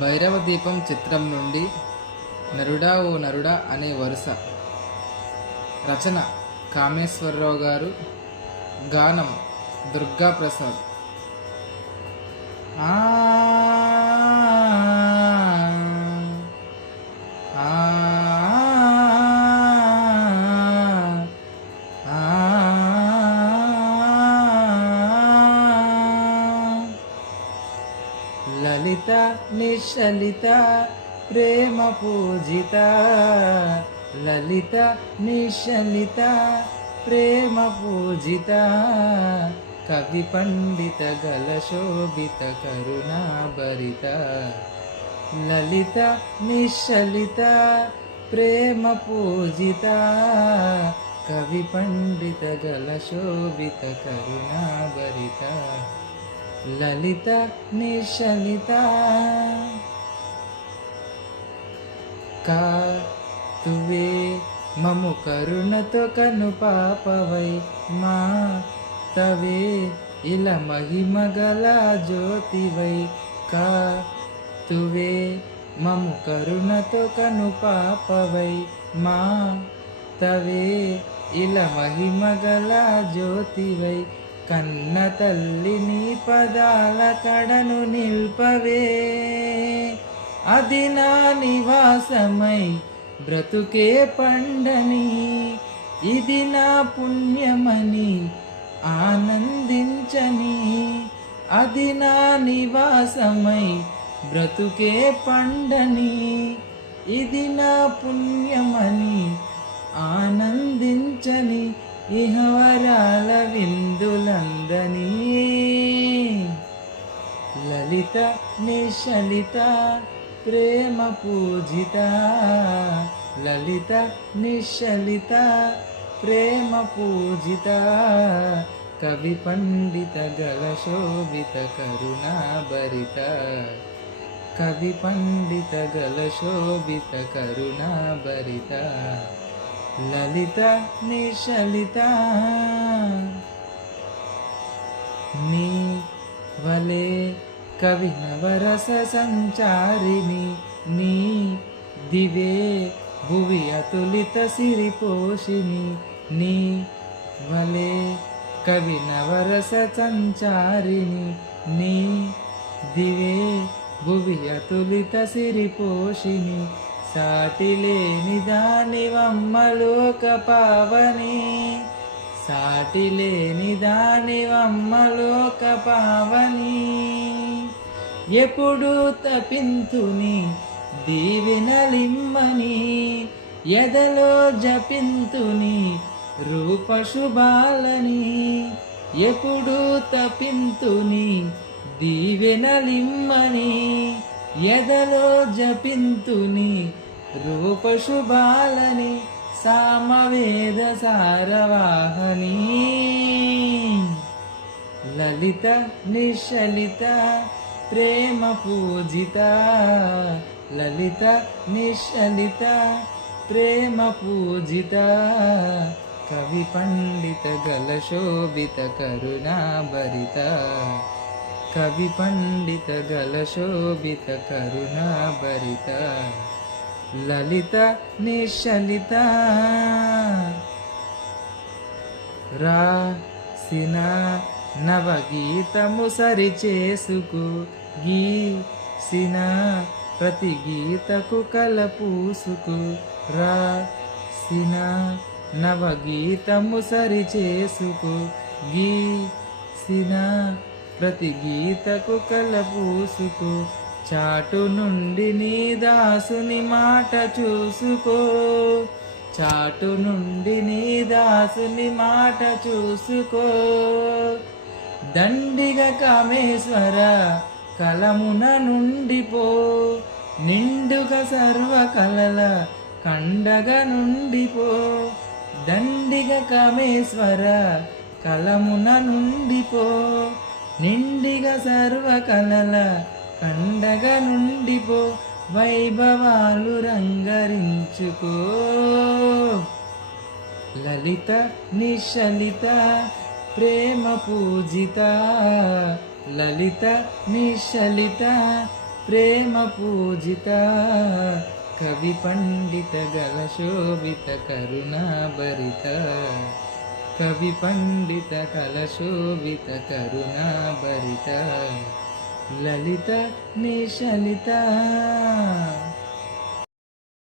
భైరవ దీపం చిత్రం నుండి నరుడా ఓ నరుడా అనే వరుస. రచన కామేశ్వరరావు గారు. గానం దుర్గా ప్రసాద్ ఆ ललिता निश्चलिता प्रेमपूजिता ललिता निश्चलिता प्रेमपूजिता कविपण्डितगलशोभितकरुणाभरिता ललिता निश्चलिता प्रेमपूजिता कविपण्डितगलशोभितकरुणाभरिता లలిత నిశలిత ప్రేమ కా తువే మము కరుణతో కను పాపవై మా తవే ఇలా మహిమ గల జ్యోతివై. కా తువే మము కరుణతో కను పాపవై మా తవే ఇలా మహిమ గల జ్యోతివై. కన్న తల్లి నీ పదాల కడను నిల్పవే. అది నా నివాసమై బ్రతుకే పండని ఇది నా పుణ్యమని ఆనందించని అది నా నివాసమై బ్రతుకే పండని ఇది నా పుణ్య నిశలిత ప్రేమ పూజిత లలిత నిశలిత ప్రేమ పూజిత కవి పండిత గల శోభిత కరుణాభరిత. కవి పండిత గల శోభిత కరుణాభరిత. లలిత నిశలిత నీ వలే కవి నవరస సంచారిణి నీ దివే భువి అతులిత సిరిపోషిని నీ వలే కవి నవరస సంచారిణి నీ దివే భువి అతులిత సిరిపోషిని సాటి లేని దాని వమ్మలోక పావని. సాటి లేని దాని వమ్మలోక పావని. ఎప్పుడు తపింతుని దీవెనలిమ్మని ఎదలో జపింతుని రూపశుభాలని. ఎప్పుడు తపింతుని దీవెనలిమ్మని ఎదలో జపింతుని రూపశుభాలని సామవేద సారవాహని. లలిత నిశలిత प्रेमपूजिता ललिता निश्चलिता प्रेमपूजिता कविपण्डितगलशोभितकरुणाभरिता कविपण्डितगलशोभितकरुणाभरिता ललिता निश्चलिता। रासिना శోభిత కరుణాభరిత కవి పండిత నవగీతము సరిచేసుకు గీసిన ప్రతి గీతకు కలపూసుకు రాసిన నవగీతము సరిచేసుకు గీసిన ప్రతి గీతకు కలపూసుకు చాటు నుండి నీ దాసుని మాట చూసుకో. చాటు నుండి నీ దాసుని మాట చూసుకో. దండిగ కామేశ్వర కలమున నుండిపో. నిండుగ సర్వ కలల కండగ నుండిపో. దండిగ కామేశ్వర కలమున నుండిపో. నిండిగ సర్వ కలల కండగ నుండిపో. వైభవాలు రంగరించుకో. లలిత నిశలిత ప్రేమ పూజిత లలిత నిశలిత ప్రేమ పూజిత కవి పండిత గల శోభిత కరుణాభరిత. కవి పండిత కల శోభిత కరుణాభరిత. లలిత నిశలిత.